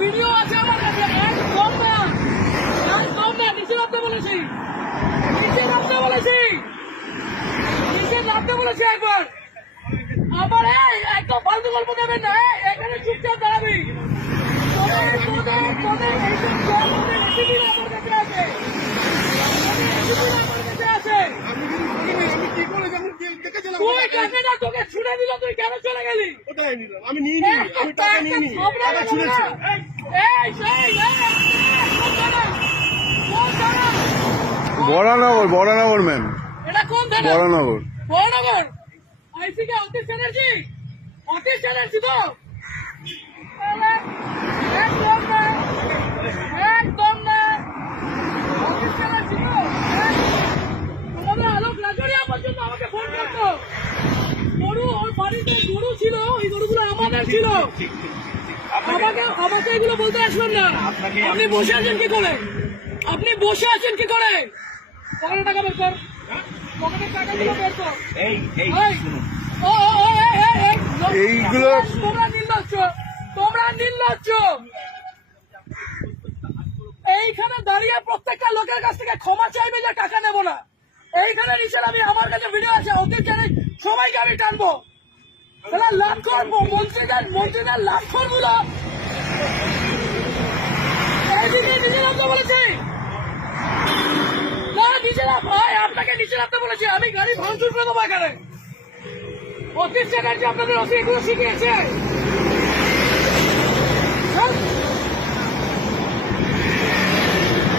Video আছে আমার কাছে একদম না একদম না নিচে নামতে বলেছি। নিচে নামতে বলেছি। নিচে নামতে বলেছি একবার। আবার একদম ফালতু গল্প দেবেন না এখানে চুপচাপ দাঁড়াবি। আমার কাছে আছে তোদের রেসিপিরা আমার কাছে আছে আমি কি করে যখন দেখেছিলাম তুই কাকে তোকে ছুড়ে দিল তুই কেন চলে গেলি? ওটাই নিলাম আমি নিয়ে নিই আমি টাকা নিয়ে নিই। টাকা ছুঁড়েছি। বরানগর বরানগর ম্যাম। এটা কোন থানা বরানগর। বড়নগর আইসি কে অতীশ ব্যানার্জি অতীশ ব্যানার্জি তো? একদম না। একদম না। অতীশ তো? লাজরিয়া আমাকে ফোন করতো। গরু ওর বাড়িতে গরু ছিল ওই গরুগুলো আমাদের ছিল। আমাকে আমাকে এগুলো বলতে আসবেন না। আপনি বসে আছেন কি করে? আপনি বসে আছেন কি করে? পকেটে টাকা বের কর। পকেটের টাকাগুলো বের কর। এই এই এই, ও, ও, ও, এই, এই, এই, লোক- এইগুলো- তোমরা নির্লজ্জ। তোমরা নির্লজ্জ। এইখানে দাঁড়িয়ে প্রত্যেকটা লোকের কাছ থেকে ক্ষমা চাইবে যে টাকা নেব না। এইখানে নিচে আমি আমার কাছে ভিডিও আছে ওদের জানে সবাইকে আমি টানবো। তাহলে লাভ করব মন্ত্রীদের মন্ত্রীদের লাভ করব না নিচে নামতে না নিচে ভাই, আপনাকে নিচে নামতে আমি গাড়ি ভাঙচুর করে দেবো এখানে। অতীশ চ্যাটার্জি আপনাদের অতি এগুলো শিখিয়েছে হ্যাঁ?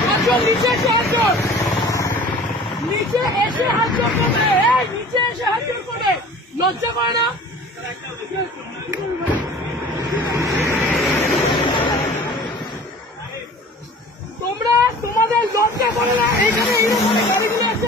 হাতজন নিচে এসে হাতজন নিচে এসে হাতজন করবে এই নিচে এসে হাতজন করবে লজ্জা করে না তোমরা তোমাদের লজ্জা করে না এইখানে এইরকম গাড়িগুলো আছে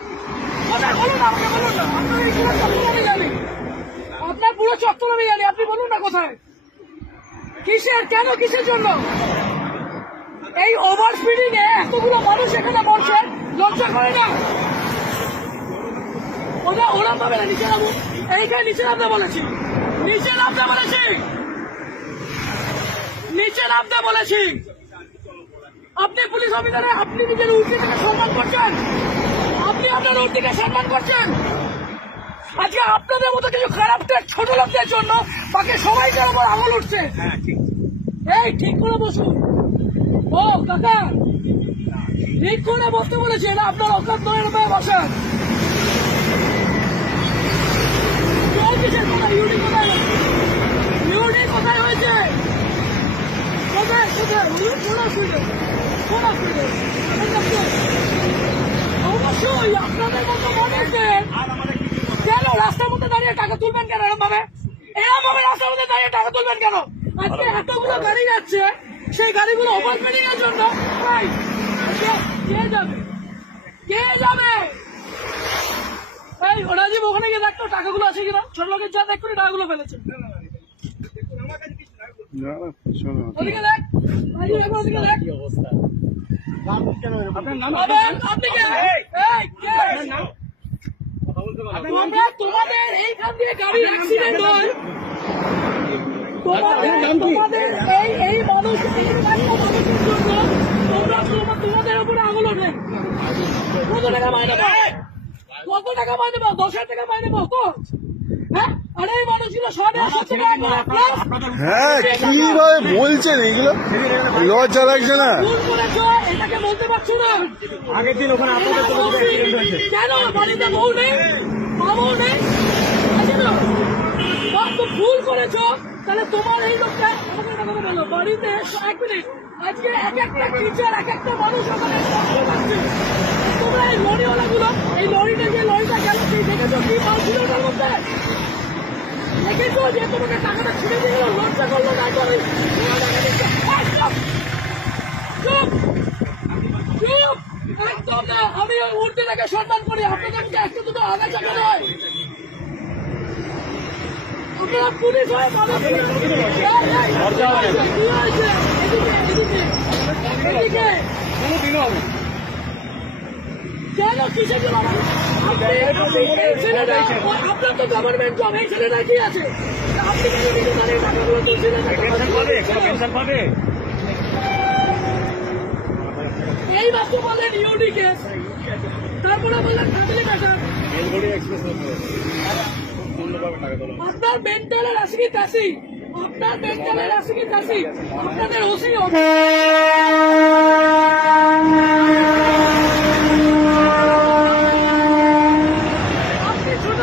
আপনার পুরো চত্বর আমি জানি। আপনি বলুন না কোথায়? কিসের, কেন, কিসের জন্য? এই ওভার স্পিডিং এ এতগুলো মানুষ এখানে মরছে লজ্জা করে না? ওরা ওরা পাবে না নিচে নামো এইখানে নিচে নামতে বলেছি। নিচে নামতে বলেছি। নিচে নামতে বলেছি। আপনি পুলিশ অফিসারে, আপনি নিজের উর্দিকে সম্মান করছেন? আপনি আপনার উর্দিকে সম্মান করছেন। আজকে আপনাদের মতো কিছু খারাপ ছোট লোকদের জন্য বাকি সবাইকার উপর আঙুল উঠছে। হ্যাঁ ঠিক। এই ঠিক করে বসুন। ও কাকা ঠিক করে বসতে বলেছি এটা আপনার অকাত নয় এরকম বসেন। ইউনি কোথায় ইউনি কোথায়? হয়েছে? কোথায় কোথায়? কোন অসুবিধা কোন অসুবিধা অবশ্যই রাস্তার মধ্যে দাঁড়িয়ে টাকা তুলবেন কেন এরকম ভাবে রাস্তার মধ্যে দাঁড়িয়ে টাকা তুলবেন কেন আজকে এতগুলো গাড়ি যাচ্ছে সেই গাড়িগুলো ওভার এর জন্য কে- যাবে কে যাবে এই রাজীব ওখানে গিয়ে দেখতো টাকাগুলো আছে কিনা ছোট লোকের যা দেখ করে টাকাগুলো ফেলেছে। ওদিকে দেখ ওদিকে দেখ এই তোমাদের এইখান দিয়ে কত টাকা মাইনে পাও কত দশ হাজার টাকা মাইনে পাও তো হ্যাঁ plus হ্যাঁ কীভাবে বলছেন এগুলো? লজ্জা লাগছে না। আগের দিন ওখানে আপনাদের তো অ্যাক্সিডেন্ট হয়েছে। কেন? বাড়িতে বউ নেই? বউ নেই? বা তো ভুল করেছ। তাহলে তোমার এই লোকটা বলো বাড়িতে এক মিনিট। আজকে এক একটা টিচার এক একটা মানুষ ওখানে তোমরা এই লরিওয়ালা গুলো এই লরিটা যে লরিটা গেল সেই দেখেছ কি মাল ছিল ওটার মধ্যে দেখেছ যে তোমাকে টাকাটা ছিঁড়ে দিয়ে গেলো লজ্জা করল না করে চুপ চুপ আমি উর্দু থেকে সম্মান করি আপনাদেরকে একটা দুটো চাকা নয় আপনারা পুলিশ হয়ে। কেন কিসের জন্য আপনার আপনার আপনাদের ওসি আপনি ছোট লোক ওটা স্বীকার করুন, আপনি স্বীকার করুন। ওদিকে কোথায়? ওদিকে কোথায় রাখুন?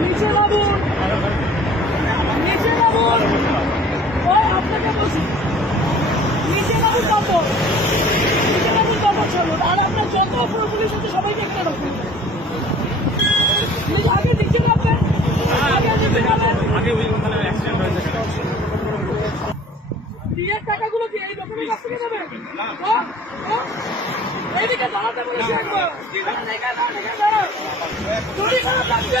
নিচে নামুন। নিচে নামুন। ওই, আপনাকে বলছি। নিচে নামুন তারপর। নিচে নামুন তারপর চলুন। আর আপনার যত অপরাধ পুলিশ আছে সবাইকে এখানে রাখুন। আগে নিচে নামবেন। আগে নিচে নামবেন। আগে ওই ওখানে অ্যাক্সিডেন্ট হয়েছে বিয়ের টাকাগুলো কি এই লোকের কাছ থেকে? এইদিকে দাঁড়াতে বলেছি একবার লাগছে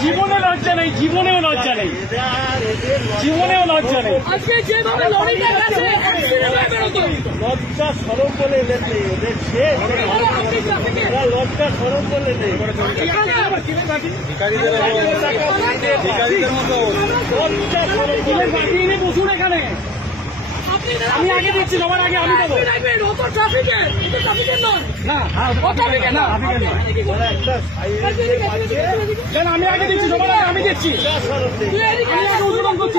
জীবনে লজ্জা নেই জীবনেও লজ্জা নেই জীবনেও লজ্জা নেই হয়ে লজ্জা সরম বলে লজ্জা সরম বলে নেই লজ্জা সরম বলে নেই বসুন এখানে আপনি আমি আগে দিচ্ছি, সবার আগে আমি দেবো। আমি আগে দিচ্ছি, সবার আগে আমি দিচ্ছি। উদ্বোধন করছি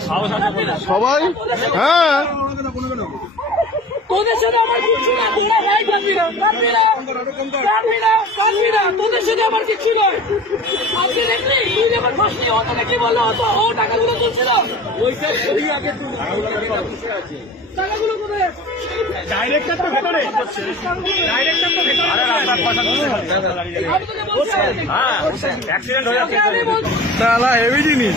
সবাই? হ্যাঁ। তোদের সাথে আমার কিছু না তোরা ভাই কাঁদবি না কাঁদবি না কাঁদবি না কাঁদবি না তোদের সাথে আমার কিছু নয়। আজকে দেখলি তুই যখন ফাঁসলি ও তোকে কি বলল ও তো ও টাকাগুলো তুলছিল। টাকাগুলো কোথায় ডাইরেক্টর তো ভেতরে। ডাইরেক্টর তো ভেতরে। আরে রাস্তার পয়সা আমি তোকে বলছি হ্যাঁ। অ্যাক্সিডেন্ট হয়ে হেভি জিনিস।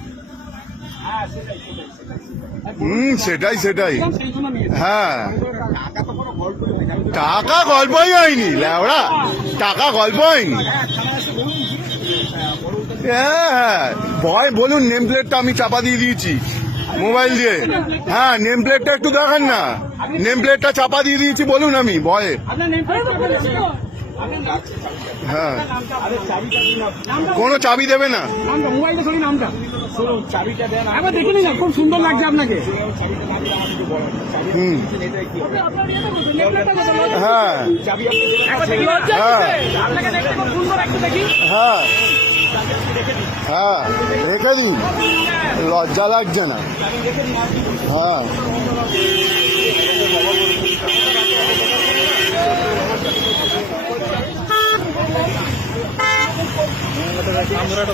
হুম সেটাই সেটাই। হ্যাঁ। টাকা গল্পই হয়নি ল্যাওড়া টাকা গল্প হয়নি। হ্যাঁ হ্যাঁ ভয় বলুন নেম প্লেটটা আমি চাপা দিয়ে দিয়েছি মোবাইল দিয়ে। হ্যাঁ নেম প্লেটটা একটু দেখান না। নেম প্লেটটা চাপা দিয়ে দিয়েছি বলুন আমি ভয়ে। হ্যাঁ। কোনো চাবি দেবে না। শুনুন চাবিটা দেন একবার দেখে খুব সুন্দর লাগছে আপনাকে। হ্যাঁ চাবি একবার দেখি লজ্জা হ্যাঁ। দিচ্ছে। আপনাকে দেখতে খুব সুন্দর একটু দেখি হ্যাঁ হ্যাঁ রেখে দিন লজ্জা লাগছে না হ্যাঁ సాంబరాట